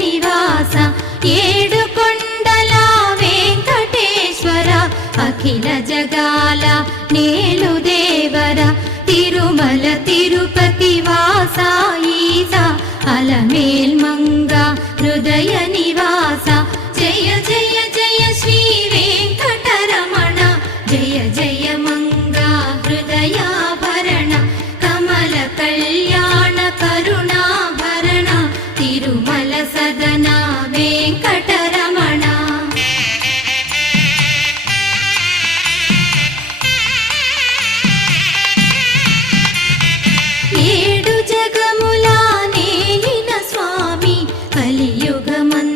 నివాస ఏడు కొండల వెంకటేశ్వర అఖిల జగాల నేలు దేవర తిరుమల తిరుపతి వాస ఈస అలమేల్ మంగ హృదయ నివాస జయ జయ జయ శ్రీ వెంకటరమణ జయ జయ మంగ హృదయాభరణ కమల కళ్యాణ కరుణాభరణ తిరుమల సదన వెంకటరమణ ఏడు జగముల నేలిన స్వామి కలియుగమందు